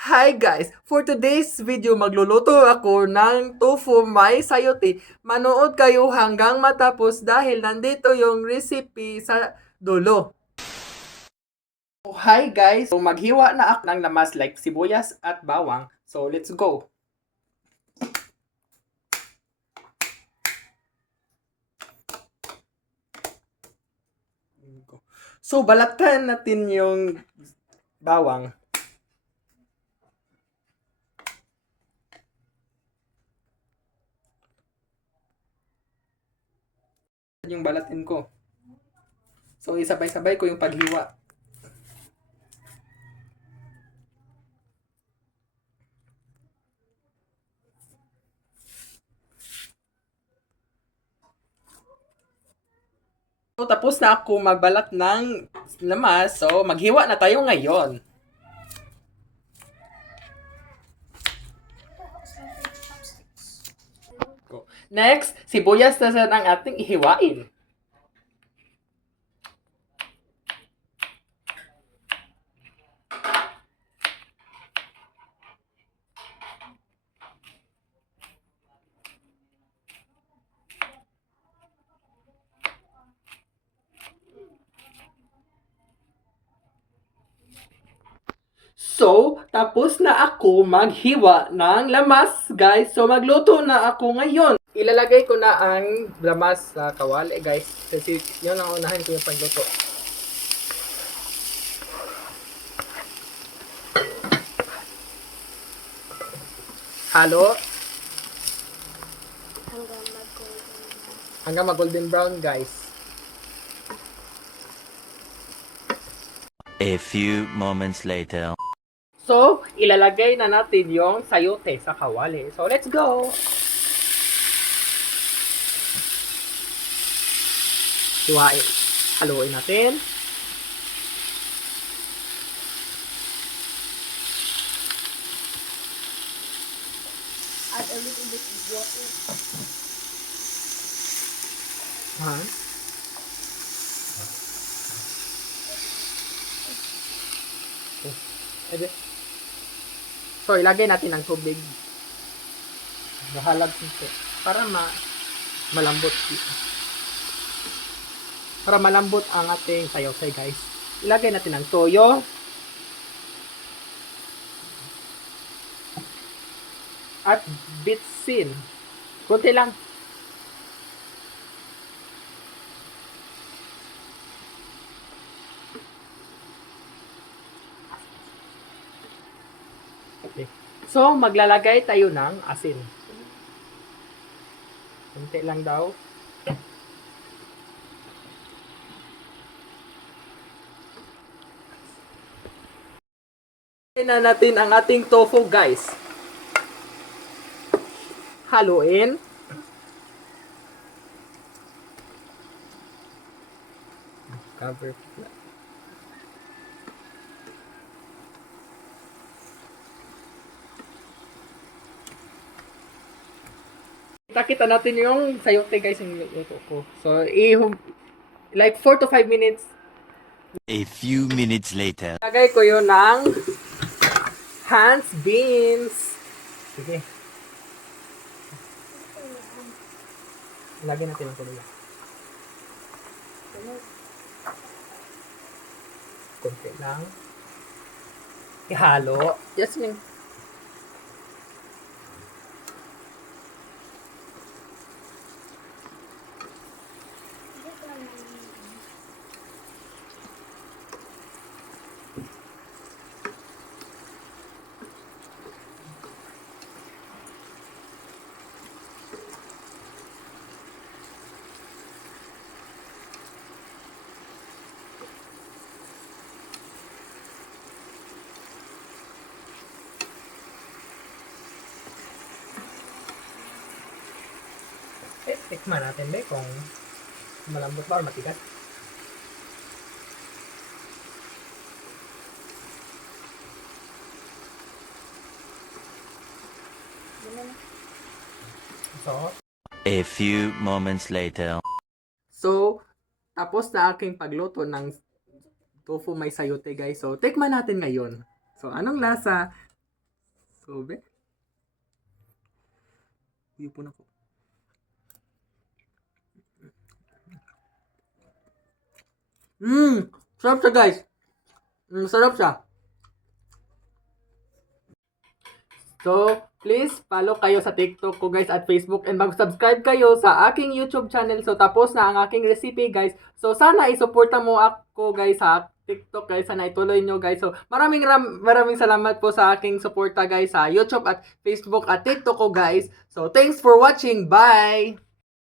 Hi guys! For today's video, magluluto ako ng tofu may sayote. Manood kayo hanggang matapos dahil nandito yung recipe sa dulo. So, hi guys! So, maghiwa na ako ng lamas like sibuyas at bawang. So, let's go! So, balatan natin yung bawang. Yung balatin ko. So, isabay-sabay ko yung paghiwa. So, tapos na ako magbalat ng lamas. So, maghiwa na tayo ngayon. Next, sibuyas na ang ating ihiwain. So, tapos na ako maghiwa ng lamas, guys. So, magluto na ako ngayon. Ilalagay ko na ang lamas sa kawali, guys. Kasi yun ang unahin ko yung pagluto. Halo. Hanggang mag-golden brown, guys. A few moments later. So, ilalagay na natin yung sayote sa kawali. So, let's go! Hiwain. Haluin natin. Add a little bit of water. So, ilagay natin ang tubig. Bahalag nito. Para malambot. Para malambot ang ating sayote, guys. Ilagay natin ang toyo. At bitsin. Kunti lang. Okay. So, maglalagay tayo ng asin. Kunti lang daw. Na natin ang ating tofu, guys. Haluin. Cover. Kita natin yung sayote, guys, yung luto ko. So, like 4 to 5 minutes. A few minutes later. Lagay ko yun ng Hans beans. Sige. Lagyan natin ang kulay. Kunti lang. Ihalo. Jasmine. Tikman natin kung malambot ba o matigas. So, A few moments later. So, tapos na aking pagluto ng tofu may sayote, guys. So, tikman natin ngayon. So, anong lasa? Kobe. Uyupo na ko. Sarap siya guys. Sarap siya. So, please follow kayo sa TikTok ko guys at Facebook and mag-subscribe kayo sa aking YouTube channel. So, tapos na ang aking recipe guys. So, sana isuporta mo ako guys sa TikTok guys. Sana ituloy nyo guys. So, maraming salamat po sa aking suporta guys sa YouTube at Facebook at TikTok ko guys. So, thanks for watching. Bye!